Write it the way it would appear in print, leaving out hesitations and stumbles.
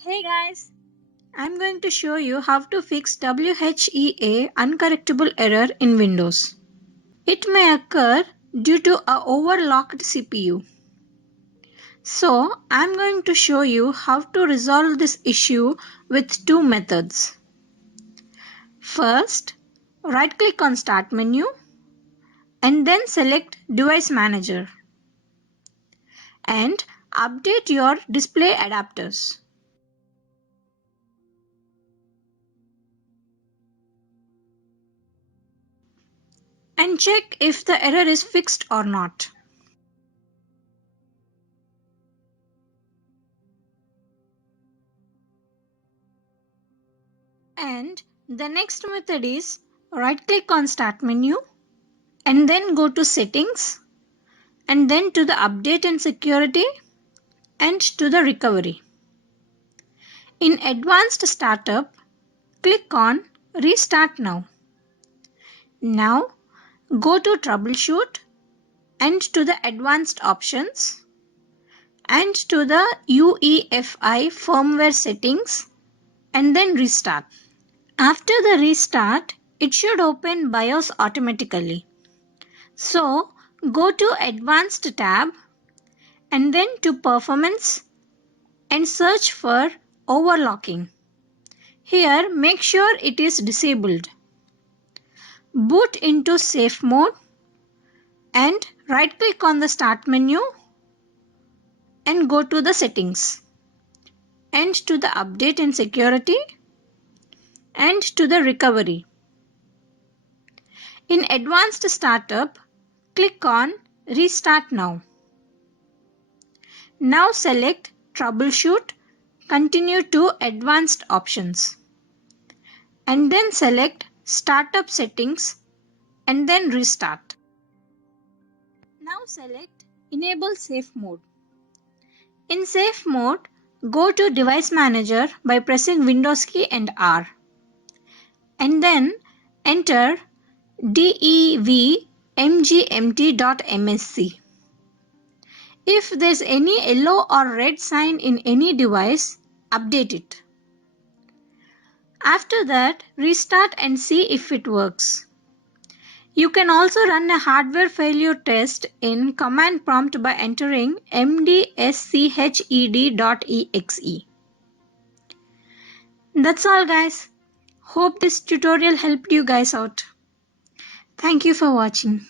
Hey guys, I'm going to show you how to fix WHEA uncorrectable error in Windows. It may occur due to a overlocked CPU. So, I'm going to show you how to resolve this issue with two methods. First, right-click on Start menu and then select Device Manager and update your display adapters. And check if the error is fixed or not. And the next method is right-click on Start menu and then go to Settings and then to the Update and Security and to the Recovery. In Advanced Startup, click on Restart Now. Now go to Troubleshoot and to the Advanced Options and to the UEFI firmware settings and then restart. After the restart, it should open BIOS automatically. So, go to Advanced tab and then to Performance and search for Overlocking. Here, make sure it is disabled. Boot into Safe Mode and right-click on the Start menu and go to the Settings and to the Update and Security and to the Recovery. In Advanced Startup, click on Restart Now. Now select Troubleshoot, continue to Advanced Options and then select Startup Settings and then Restart. Now select Enable Safe Mode. In Safe Mode, go to Device Manager by pressing Windows key and R and then enter devmgmt.msc. If there's any yellow or red sign in any device, update it. After that, restart and see if it works. You can also run a hardware failure test in command prompt by entering mdsched.exe. That's all guys. Hope this tutorial helped you guys out. Thank you for watching.